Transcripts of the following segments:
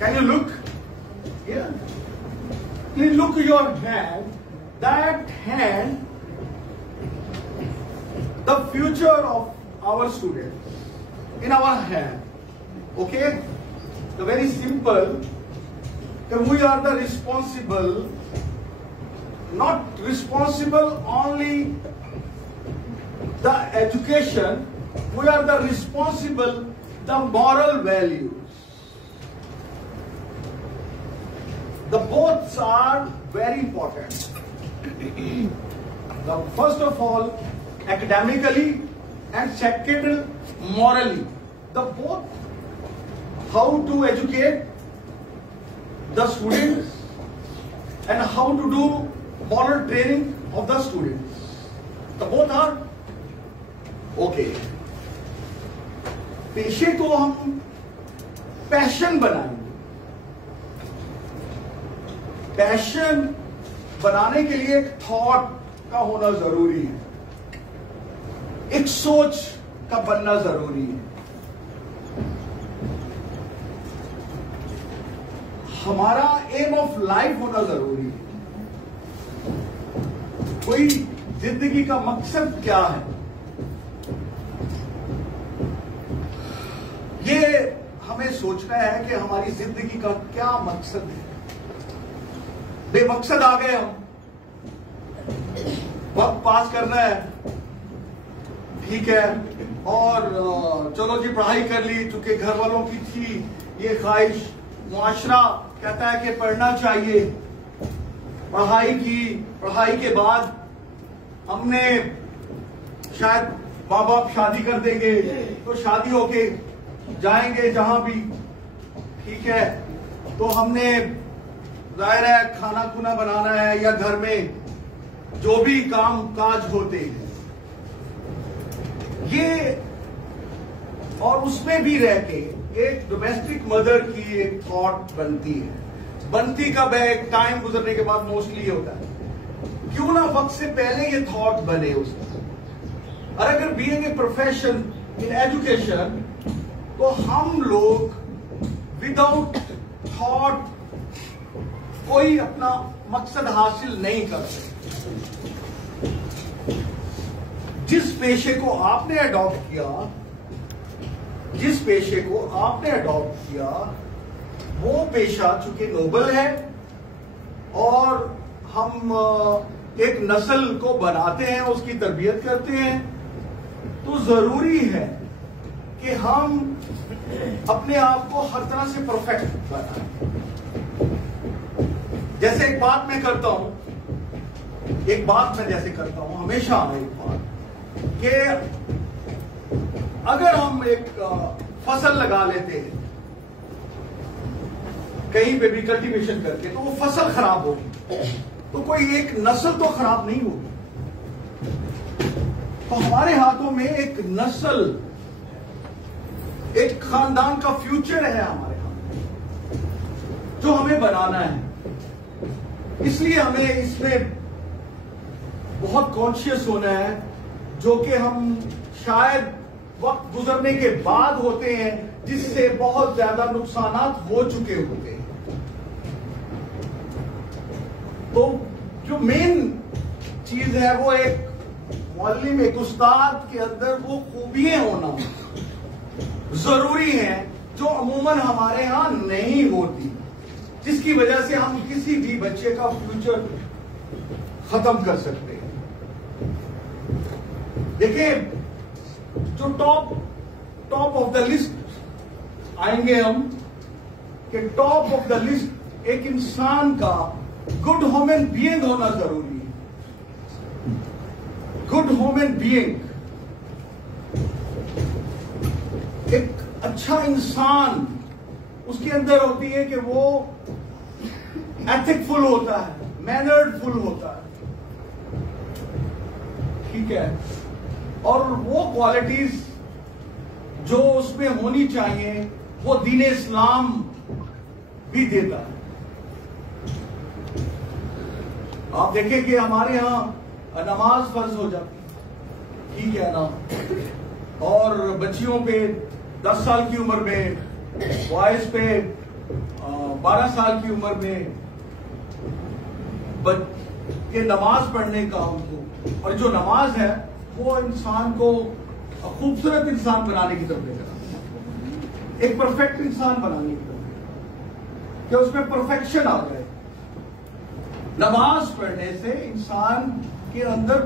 Can you look? Yeah. Please look your hand. That hand, the future of our students in our hand. Okay? The very simple. That we are the responsible, not responsible only the education. We are the responsible, the moral values. The both are very important. The first of all, academically, and second, morally. The both, how to educate the students and how to do moral training of the students. The both are okay. पेशे को हम passion बनाएंगे. Passion बनाने के लिए एक thought का होना जरूरी है, एक सोच का बनना जरूरी है. हमारा एम ऑफ लाइफ होना जरूरी है. कोई जिंदगी का मकसद क्या है, ये हमें सोचना है कि हमारी जिंदगी का क्या मकसद है. बेमकसद आ गए हम, वक्त पास करना है, ठीक है, और चलो जी पढ़ाई कर ली, चूंकि घर वालों की थी ये ख्वाहिश, मुआशरा कहता है कि पढ़ना चाहिए. पढ़ाई की, पढ़ाई के बाद हमने शायद माँ बाप शादी कर देंगे, तो शादी होके जाएंगे जहां भी, ठीक है, तो हमने जाहिर है खाना खुना बनाना है या घर में जो भी काम काज होते हैं ये, और उसमें भी रह के एक डोमेस्टिक मदर की एक थॉट बनती है. बनती कब है? एक टाइम गुजरने के बाद मोस्टली ये होता है. क्यों ना वक्त से पहले ये थॉट बने उसका. और अगर being a profession in education, तो हम लोग विदाउट थॉट कोई अपना मकसद हासिल नहीं कर सकते. जिस पेशे को आपने अडॉप्ट किया, जिस पेशे को आपने अडॉप्ट किया, वो पेशा चूंकि नोबल है और हम एक नस्ल को बनाते हैं, उसकी तरबियत करते हैं, तो जरूरी है कि हम अपने आप को हर तरह से परफेक्ट बनाएं. जैसे एक बात मैं करता हूं, एक बात मैं जैसे करता हूं हमेशा, एक बात कि अगर हम एक फसल लगा लेते हैं कहीं पे भी कल्टीवेशन करके, तो वो फसल खराब होगी, तो कोई एक नस्ल तो खराब नहीं होगी. तो हमारे हाथों में एक नस्ल, एक खानदान का फ्यूचर है हमारे हाथ, जो हमें बनाना है. इसलिए हमें इसमें बहुत कॉन्शियस होना है, जो कि हम शायद वक्त गुजरने के बाद होते हैं, जिससे बहुत ज्यादा नुकसान हो चुके होते हैं. तो जो मेन चीज है वो एक मौलवी, एक उस्ताद के अंदर वो खूबियां होना जरूरी है, जो अमूमन हमारे यहां नहीं होती, जिसकी वजह से हम किसी भी बच्चे का फ्यूचर खत्म कर सकते हैं. देखिए, जो टॉप ऑफ द लिस्ट आएंगे हम, कि टॉप ऑफ द लिस्ट एक इंसान का गुड ह्यूमन बीइंग होना जरूरी है. गुड ह्यूमन बीइंग, एक अच्छा इंसान उसके अंदर होती है कि वो एथिकफुल होता है, मैनर्डफुल होता है, ठीक है, और वो क्वालिटीज जो उसमें होनी चाहिए वो दीन इस्लाम भी देता है. आप देखें कि हमारे यहां नमाज फर्ज हो जाती है, ठीक है ना, और बच्चियों पे 10 साल की उम्र में बॉयज पे 12 साल की उम्र में ये नमाज पढ़ने का उनको, और जो नमाज है वो इंसान को खूबसूरत इंसान बनाने की तरफ लेकर आता है, एक परफेक्ट इंसान बनाने की तरफ, कि उसमें परफेक्शन आ जाए। नमाज पढ़ने से इंसान के अंदर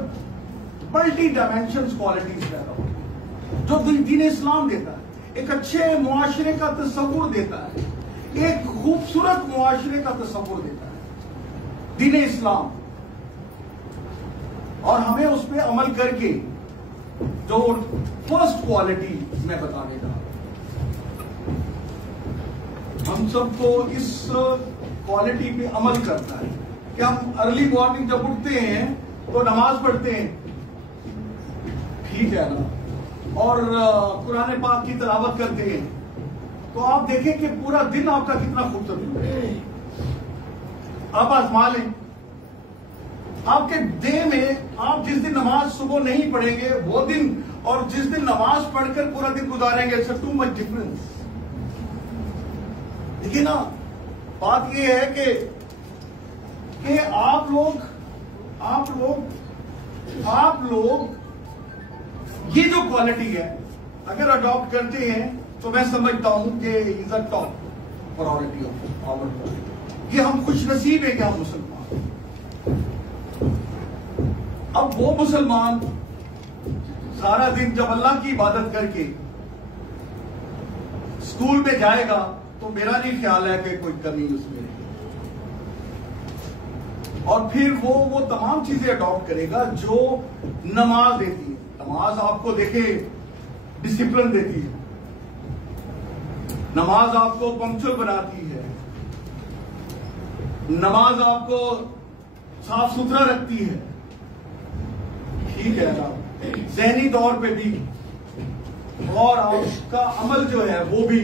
मल्टी डायमेंशंस क्वालिटीज पैदा होती, जो दीन इस्लाम देता है। एक अच्छे मुआशरे का तस्वुर देता है, एक खूबसूरत मुआशरे का तस्वुर देता है दीन इस्लाम, और हमें उस पर अमल करके जो फर्स्ट क्वालिटी मैं बताने जा रहा हूं, हम सबको इस क्वालिटी पे अमल करना है कि हम अर्ली मॉर्निंग जब उठते हैं तो नमाज पढ़ते हैं, ठीक है ना, और कुरान पाक की तिलावत करते हैं, तो आप देखें कि पूरा दिन आपका कितना खूबसूरत है। आप आजमा लें, आपके डे में आप जिस दिन नमाज सुबह नहीं पढ़ेंगे वो दिन, और जिस दिन नमाज पढ़कर पूरा दिन गुजारेंगे, इट्स टू मच डिफरेंस। देखिए ना, बात ये है कि आप लोग ये जो क्वालिटी है अगर अडॉप्ट करते हैं तो मैं समझता हूं कि is a top priority of our life. ये हम खुश नसीब है कि हम मुसलमान। अब वो मुसलमान सारा दिन जब अल्लाह की इबादत करके स्कूल में जाएगा तो मेरा नहीं ख्याल है कि कोई कमी उसमें नहीं, और फिर वो तमाम चीजें अडॉप्ट करेगा जो नमाज देती है। नमाज आपको देखे डिसिप्लिन देती है, नमाज आपको पंक्चुअल बनाती है, नमाज आपको साफ सुथरा रखती है, ठीक है ना, ज़हनी तौर पे भी, और आपका अमल जो है वो भी,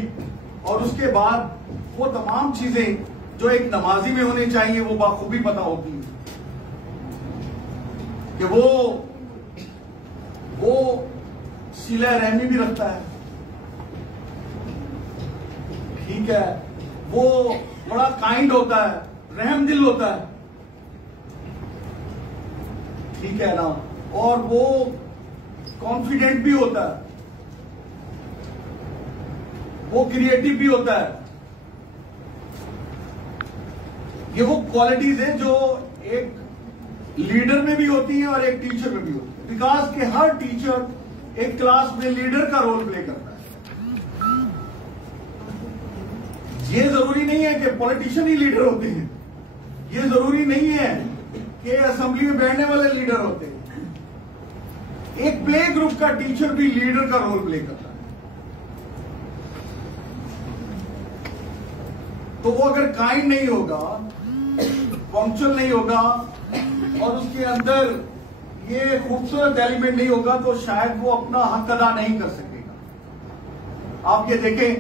और उसके बाद वो तमाम चीजें जो एक नमाजी में होनी चाहिए वो बाखूबी पता होती है कि वो सिला रहमी भी रखता है, ठीक है, वो बड़ा काइंड होता है, रहम दिल होता है, ठीक है ना, और वो कॉन्फिडेंट भी होता है, वो क्रिएटिव भी होता है। ये वो क्वालिटीज हैं जो एक लीडर में भी होती हैं और एक टीचर में भी होती है, बिकॉज के हर टीचर एक क्लास में लीडर का रोल प्ले करता है। ये जरूरी नहीं है कि पॉलिटिशियन ही लीडर होते हैं, ये जरूरी नहीं है कि असेंबली में बैठने वाले लीडर होते हैं। एक प्ले ग्रुप का टीचर भी लीडर का रोल प्ले करता है। तो वो अगर काइंड नहीं होगा, पंक्चुअल नहीं होगा, और उसके अंदर ये खूबसूरत एलिमेंट नहीं होगा, तो शायद वो अपना हक अदा नहीं कर सकेगा। आप ये देखें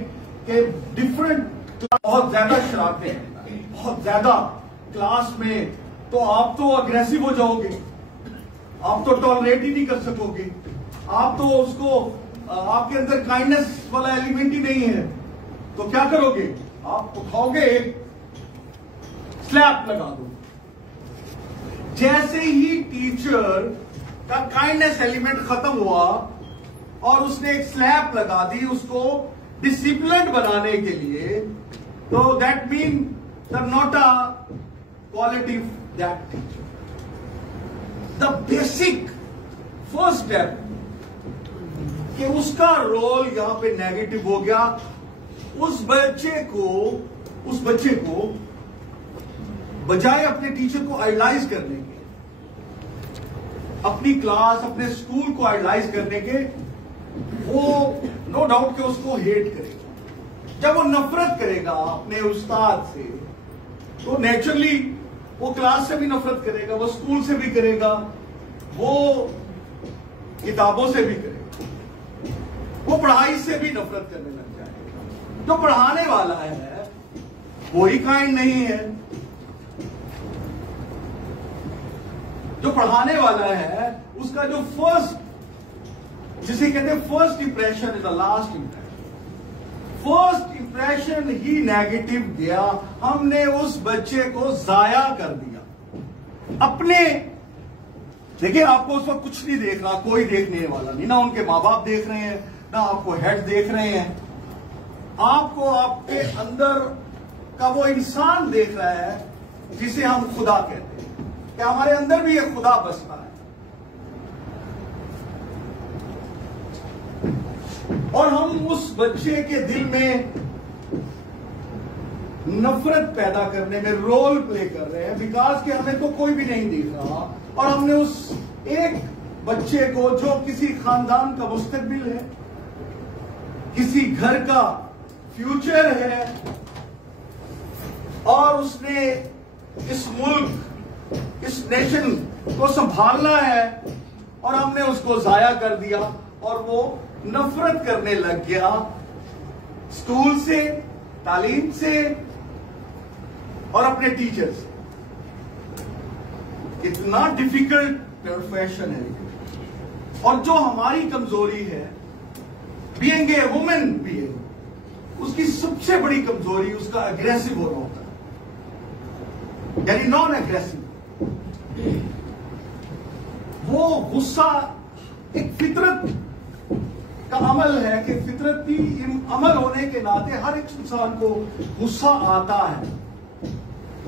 कि डिफरेंट बहुत ज्यादा शरारतें हैं, बहुत ज्यादा क्लास में, तो आप तो अग्रेसिव हो जाओगे, आप तो टॉलरेट ही नहीं कर सकोगे, आप तो उसको, आपके अंदर काइंडनेस वाला एलिमेंट ही नहीं है, तो क्या करोगे? आप उठाओगे, स्लैप लगा दो। जैसे ही टीचर का काइंडनेस एलिमेंट खत्म हुआ और उसने एक स्लैप लगा दी उसको डिसिप्लिन बनाने के लिए, तो that mean the not a quality that teacher. The basic first step कि उसका रोल यहां पे नेगेटिव हो गया। उस बच्चे को बजाय अपने टीचर को आइडलाइज करने के, अपनी क्लास, अपने स्कूल को आइडलाइज करने के, वो नो डाउट कि उसको हेट करेगा। जब वो नफरत करेगा अपने उस्ताद से, तो नेचुरली वो क्लास से भी नफरत करेगा, वो स्कूल से भी करेगा, वो किताबों से भी करेगा, वो पढ़ाई से भी नफरत करने लग जाएगा। जो पढ़ाने वाला है वो ही काइंड नहीं है, जो पढ़ाने वाला है उसका जो फर्स्ट, जिसे कहते हैं first impression is the last impression. First impression he negative गया, हमने उस बच्चे को जाया कर दिया। अपने देखिए, आपको उस वक्त कुछ नहीं देख रहा, कोई देखने वाला नहीं, ना उनके माँ बाप देख रहे हैं, ना आपको हेड देख रहे हैं, आपको आपके अंदर का वो इंसान देख रहा है जिसे हम खुदा कहते हैं। कि हमारे अंदर भी एक खुदा बसता है, और हम उस बच्चे के दिल में नफरत पैदा करने में रोल प्ले कर रहे हैं, बिकॉज कि हमें तो कोई भी नहीं देख रहा, और हमने उस एक बच्चे को जो किसी खानदान का मुस्तकबिल है, किसी घर का फ्यूचर है, और उसने इस मुल्क, इस नेशन को संभालना है, और हमने उसको जाया कर दिया, और वो नफरत करने लग गया स्कूल से, तालीम से, और अपने टीचर से। इतना डिफिकल्ट प्रोफेशन है, और जो हमारी कमजोरी है, बीइंग ए वुमेन बीइंग, उसकी सबसे बड़ी कमजोरी उसका अग्रेसिव होना होता है, यानी नॉन एग्रेसिव। वो गुस्सा एक फितरत का अमल है, कि फितरती अमल होने के नाते हर एक इंसान को गुस्सा आता है,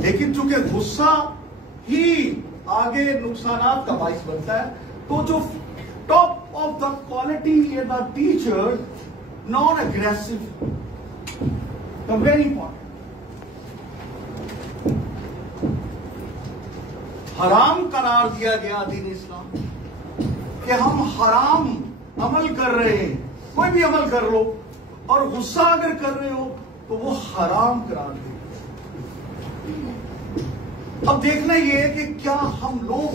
लेकिन चूंकि गुस्सा ही आगे नुकसानात का बाइस बनता है, तो जो top of the quality in the teacher, non aggressive, very important. हराम करार दिया गया दीन इस्लाम, कि हम हराम अमल कर रहे हैं, कोई भी अमल कर लो, और गुस्सा अगर कर रहे हो तो वो हराम करार दे। अब देखना ये है कि क्या हम लोग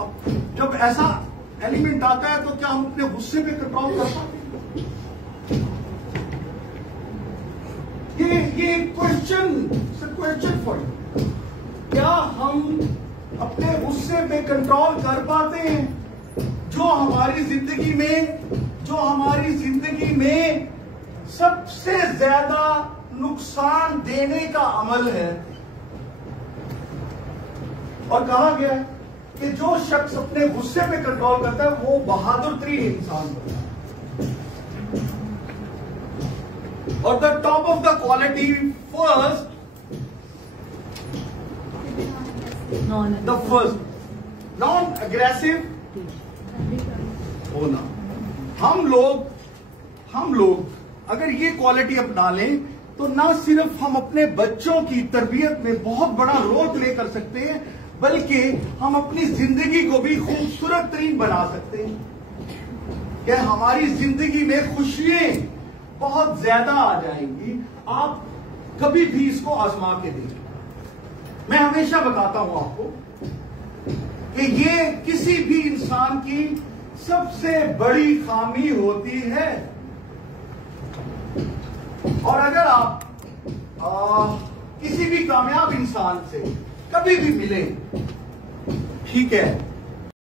अब जब ऐसा एलिमेंट आता है, तो क्या हम अपने गुस्से पे कंट्रोल कर पाते हैं? ये क्वेश्चन फॉर यू, क्या हम अपने गुस्से पे कंट्रोल कर पाते हैं? जो हमारी जिंदगी में सबसे ज्यादा नुकसान देने का अमल है, और कहा गया है कि जो शख्स अपने गुस्से पे कंट्रोल करता है, वो बहादुर तरीन इंसान होता है। और the top of the quality first, non aggressive होना। हम लोग अगर ये क्वालिटी अपना लें, तो ना सिर्फ हम अपने बच्चों की तरबियत में बहुत बड़ा रोल प्ले कर सकते हैं, बल्कि हम अपनी जिंदगी को भी खूबसूरत तरीन बना सकते हैं, कि हमारी जिंदगी में खुशियां बहुत ज्यादा आ जाएंगी। आप कभी भी इसको आजमा के देखिए। मैं हमेशा बताता हूं आपको कि ये किसी भी इंसान की सबसे बड़ी खामी होती है, और अगर आप किसी भी कामयाब इंसान से कभी भी मिले, ठीक है,